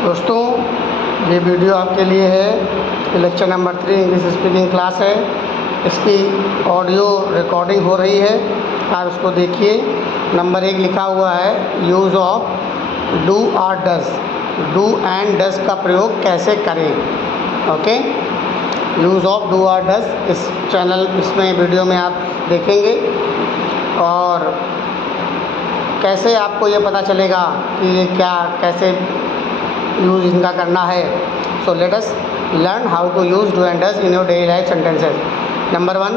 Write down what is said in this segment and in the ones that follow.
दोस्तों, ये वीडियो आपके लिए है। Lecture number 3 English speaking class है। इसकी ऑडियो रिकॉर्डिंग हो रही है, आप इसको देखिए। नंबर 1 लिखा हुआ है use of do or does. Do and does का प्रयोग कैसे करें। Okay, use of do or does इस चैनल इसमें वीडियो में आप देखेंगे। और कैसे आपको ये पता चलेगा कि ये क्या कैसे यूज़ इनका करना है। So let us learn how to use do and does in your daily life sentences. Number 1,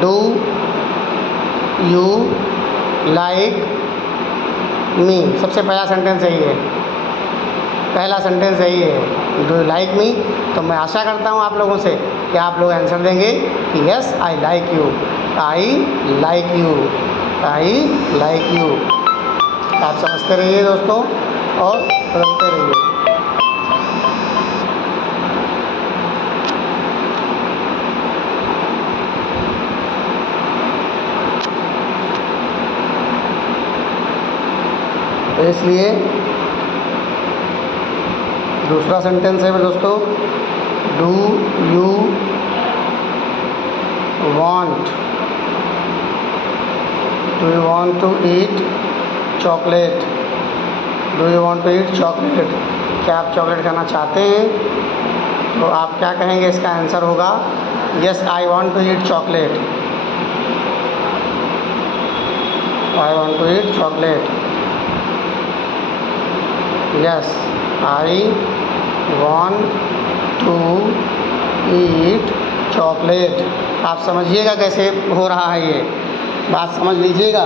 do you like me. सबसे पहला सेंटेंस यही है, पहला सेंटेंस यही है, डू यू लाइक मी। तो मैं आशा करता हूँ आप लोगों से कि आप लोग आंसर देंगे कि yes I like you, I like you, I like you. आप समझते रहिए दोस्तों और बदलते रहिए। तो इसलिए दूसरा सेंटेंस है दोस्तों, do you want, do you want to eat chocolate. Do you want to eat chocolate. क्या आप चॉकलेट खाना चाहते हैं? तो आप क्या कहेंगे, इसका आंसर होगा yes I want to eat chocolate, I want to eat chocolate. Yes I want to eat chocolate. आप समझिएगा कैसे हो रहा है, ये बात समझ लीजिएगा,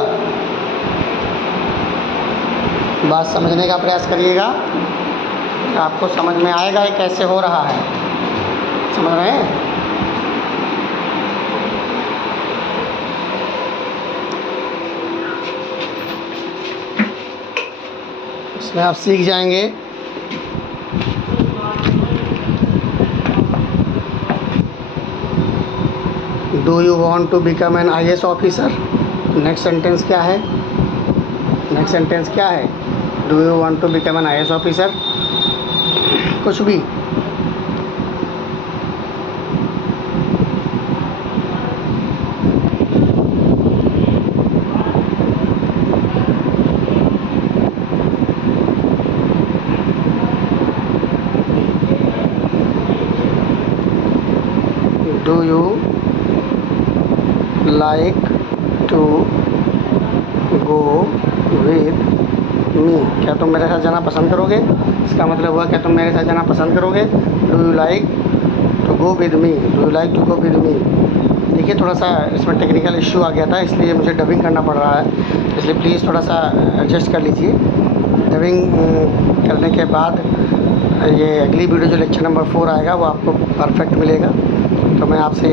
बात समझने का प्रयास करिएगा, आपको समझ में आएगा ये कैसे हो रहा है। समझ रहे हैं? इसमें आप सीख जाएंगे do you want to become an IAS officer. Next sentence क्या है? नेक्स्ट सेंटेंस क्या है? Do you want to become an IAS officer. कुछ भी। Do you like to go with me. क्या तुम मेरे साथ जाना पसंद करोगे? इसका मतलब हुआ क्या तुम मेरे साथ जाना पसंद करोगे। Do you like to go with me, do you like to go with me. देखिए थोड़ा सा इसमें टेक्निकल इश्यू आ गया था, इसलिए मुझे डबिंग करना पड़ रहा है, इसलिए प्लीज़ थोड़ा सा एडजस्ट कर लीजिए। डबिंग करने के बाद ये अगली वीडियो जो लेक्चर नंबर 4 आएगा वो आपको परफेक्ट मिलेगा। तो मैं आपसे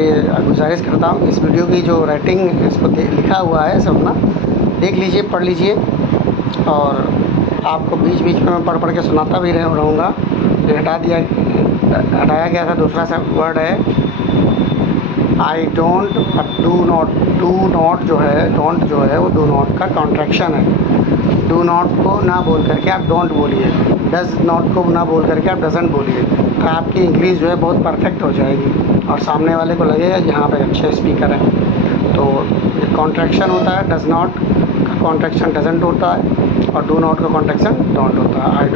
गुजारिश करता हूँ इस वीडियो की जो राइटिंग इसको लिखा हुआ है सब अपना देख लीजिए, पढ़ लीजिए। और आपको बीच बीच में मैं पढ़ पढ़ के सुनाता भी रहूँगा। हटाया गया था दूसरा सा वर्ड है आई डोंट। डू नॉट जो है, डोंट जो है वो डू नॉट का कॉन्ट्रैक्शन है। डू नॉट को ना बोल करके आप डोंट बोलिए, डज नॉट को ना बोल करके आप डजंट बोलिए, तो आपकी इंग्लिश जो है बहुत परफेक्ट हो जाएगी और सामने वाले को लगेगा यहाँ पे अच्छे स्पीकर हैं। तो कॉन्ट्रैक्शन होता है, डज नॉट का कॉन्ट्रैक्शन डजंट होता है और डू नॉट का कॉन्ट्रैक्शन डोंट होता है। I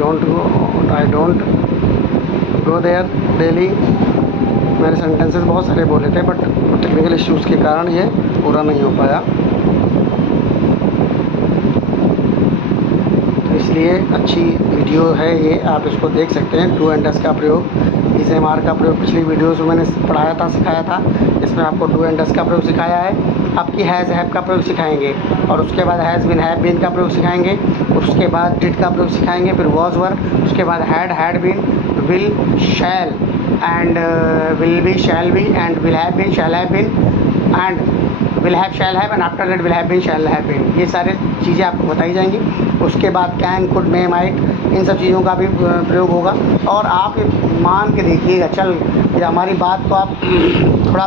don't go their daily. मेरे सेंटेंसेस बहुत सारे बोले थे बट टेक्निकल इश्यूज़ के कारण ये पूरा नहीं हो पाया, तो इसलिए अच्छी वीडियो है ये, आप इसको देख सकते हैं। डू एंड डज का प्रयोग, ISMR का प्रयोग पिछली वीडियोज़ में मैंने पढ़ाया था, सिखाया था। इसमें आपको डू एंड डज का प्रयोग सिखाया है। आपकी हैज़ हैव का प्रयोग सिखाएंगे और उसके बाद हैज़ बीन हैव बीन का प्रयोग सिखाएंगे, उसके बाद डिड का प्रयोग सिखाएंगे, फिर वॉज वर, उसके बाद had been, will, shall and will be, shall be and will have been, shall have been and will have, shall have and after that will have been, shall have been. ये सारे चीज़ें आपको बताई जाएंगी। उसके बाद कैन, कुड, मे, माइट, इन सब चीज़ों का भी प्रयोग होगा। और आप मान के देखिएगा, चल ये हमारी बात को आप थोड़ा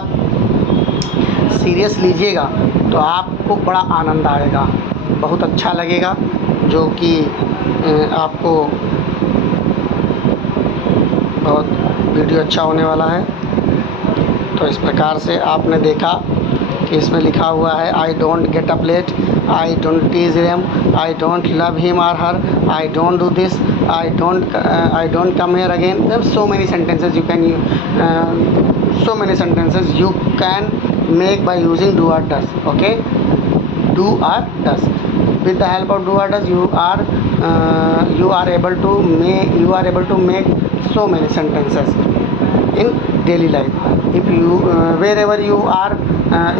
सीरियस लीजिएगा तो आपको बड़ा आनंद आएगा, बहुत अच्छा लगेगा, जो कि आपको बहुत वीडियो अच्छा होने वाला है। तो इस प्रकार से आपने देखा कि इसमें लिखा हुआ है I don't get up late, I don't tease him, I don't love him or her, I don't do this, I don't come here again. There so many sentences you can make by using do or does. Okay, do or does. With the help of do or does, you are able to make so many sentences in daily life. If you wherever you are,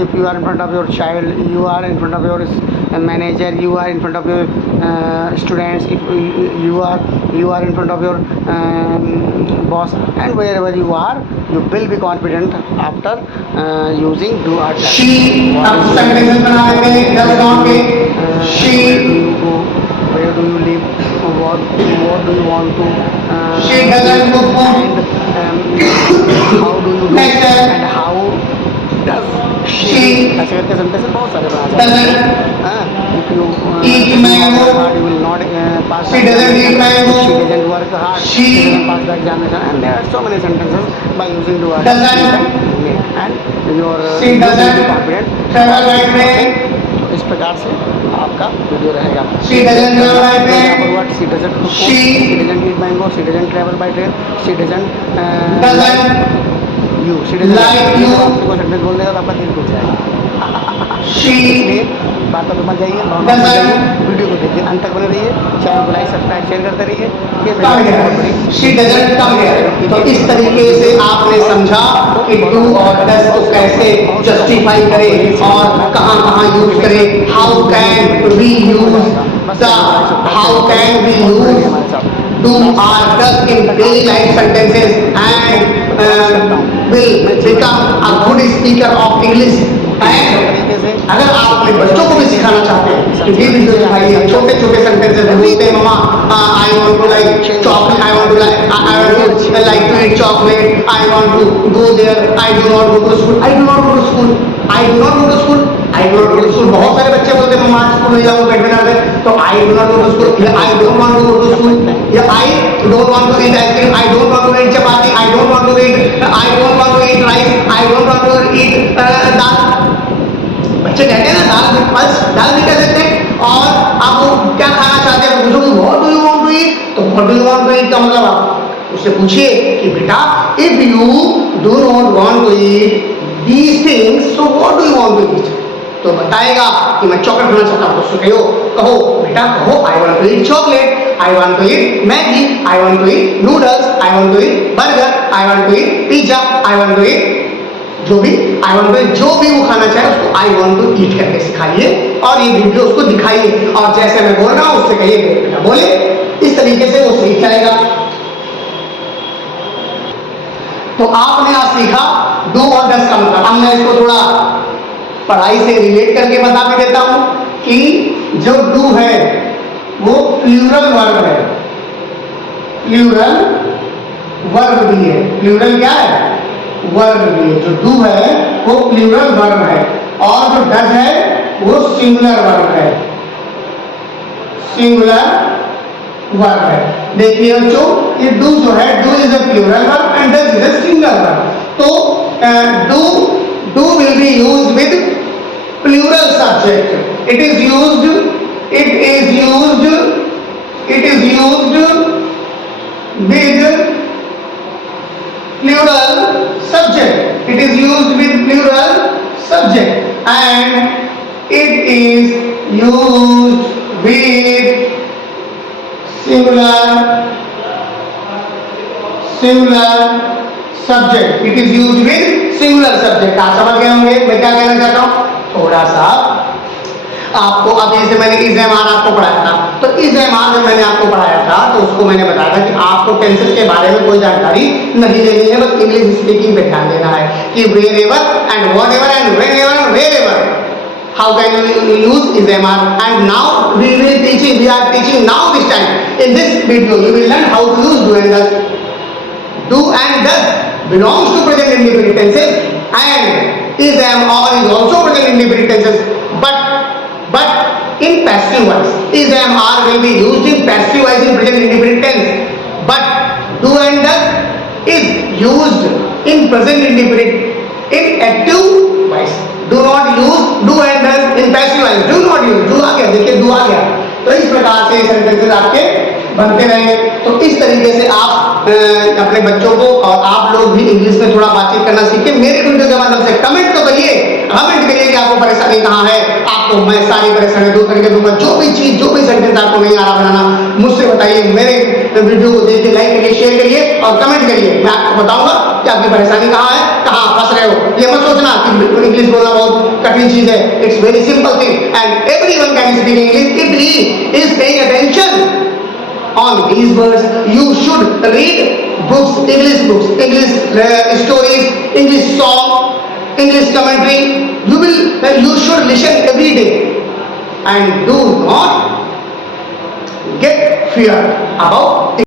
if you are in front of your child, you are in front of your manager, you are in front of your students, if you are in front of your boss, and wherever you are, you will be confident after using do or does. She अब sentences बना लेते हैं does not के she where do you live, what do you want to she doesn't cook food and how do you do next and how does she ऐसे करके sentence बहुत सारे बना सकते doesn't if you eat mango, hard, you will not pass she doesn't eat mango, she doesn't work hard, she doesn't pass the examination, and there are so many sentences by using do or doesn't you can make, and your she you will be doesn't confident travel by train, तो इस प्रकार से आपका video रहेगा। she doesn't travel by train, what she doesn't cook, she doesn't eat mango, she doesn't travel by train, she doesn't you, she doesn't like you, आपको sentence बोल देगा तो आपका दिल टूट जाएगा। she इसलिए बातों पे मत जाइए, भावनाओं पे जाइए, वीडियो को देखिए, अंत तक बने रहिए, चैनल को लाइक सब्सक्राइब शेयर करते रहिए। ये come here, she doesn't come here। तो इस तरीके से आपने समझा कि do और does को कैसे जस्टिफाई करें और कहाँ कहाँ यूज करें, how can we use do or does in daily life sentences and will become a good speaker of English। and अगर आप अपने बच्चों को भी सिखाना चाहते हैं तो ये वीडियो दिखाइए, छोटे छोटे सेंटेंसेस बोलते हैं, मम्मा I want to like chocolate, I want to like to eat chocolate, I want to go there, I do not go to school, I do not go to school, I do not go to school, I do not go to school. बहुत सारे बच्चे बोलते हैं मम्मा school नहीं जाऊंगा, पेट में दर्द है, तो I do not go to school, या I don't want to go to school, या I don't want to eat ice cream, I don't want to eat chapati, I don't want to eat rice, I don't want to eat dal. बच्चे कहते हैं ना दाल भी कह सकते हैं। और आप वो क्या खाना चाहते हैं पूछोगे what do you want to eat, तो what do you want to eat का मतलब आप उससे पूछिए कि बेटा if you do not want to eat these things so what do you want to eat, तो बताएगा कि मैं चॉकलेट खाना चाहता हूं, तो उसको कहो बेटा कहो I want to eat chocolate, I want to eat Maggi, I want to eat noodles, I want to eat burger, I want to eat pizza, I want to eat जो भी आई वांट टू, जो भी वो खाना चाहे उसको आई want to ईट करके सिखाइए और ये वीडियो उसको दिखाइए और जैसे मैं बोल रहा हूं उससे कहिए बेटा बोले, इस तरीके से वो सीख जाएगा। तो आपने आज सीखा डू और डज का मतलब। अब मैं इसको थोड़ा पढ़ाई से रिलेट करके बता भी देता हूं कि जो डू है वो प्लूरल वर्ब है, प्लूरल वर्ब भी है, प्लूरल क्या है वर्ब भी है। जो डू है वो प्लूरल वर्ब है और जो डज है वो सिंगुलर वर्ब है, सिंगुलर वर्ब है। देखिए बच्चों ये डू जो है do is a plural verb and does is a singular verb. तो do will be used with plural subject, it is used with plural subject, it is used with plural subject and it is used with singular subject, it is used with singular subject। आप समझ गए होंगे मैं क्या कहना चाहता हूं। थोड़ा सा आपको अभी से मैंने इज़ेमार आपको पढ़ाया था, तो इज़ेमार जब मैंने आपको पढ़ाया था तो उसको मैंने बताया था कि आपको टेंसेस के बारे में कोई जानकारी नहीं लेनी है, बस इंग्लिश स्पीकिंग पे ध्यान देना है कि wherever and whatever and whenever and wherever how can you use इज़ेमार। and now we are teaching now this time in this video you will learn how to use do and does। do and does belongs to present independent tenses and इज़ेमार is also present independent tenses but in passive voice। इज़ेमार will be used in passive voice in present independent tense, but do and does present indefinite in active voice. Do not use do and does in passive voice. Do not use. do आ गया, देखिए do आ गया। तो इस प्रकार से sentences आपके बनते रहेंगे। तो इस तरीके से आप अपने बच्चों को और आप लोग भी इंग्लिश में थोड़ा बातचीत करना सीखें। मेरे वीडियो के माध्यम से कमेंट तो करिए, कमेंट करिए कि आपको परेशानी कहाँ है। आपको मैं सारी परेशानी दूर करके दूंगा। जो भी चीज, जो भी सेंटेंस आपको नहीं आ रहा बनाना, मुझसे बताइए। मेरे वीडियो को देखिए, लाइक करिए, शेयर करिए और कमेंट करिए। मैं आपको बताऊंगा कि आपकी परेशानी कहाँ है, कहाँ फंस रहे हो। ये मत सोचना कि इंग्लिश बोलना बहुत कठिन चीज है। It's very simple thing and everyone can speak English if he is paying attention on these words. You should read books, English stories, English song, English commentary. You should listen every day and do not get fear about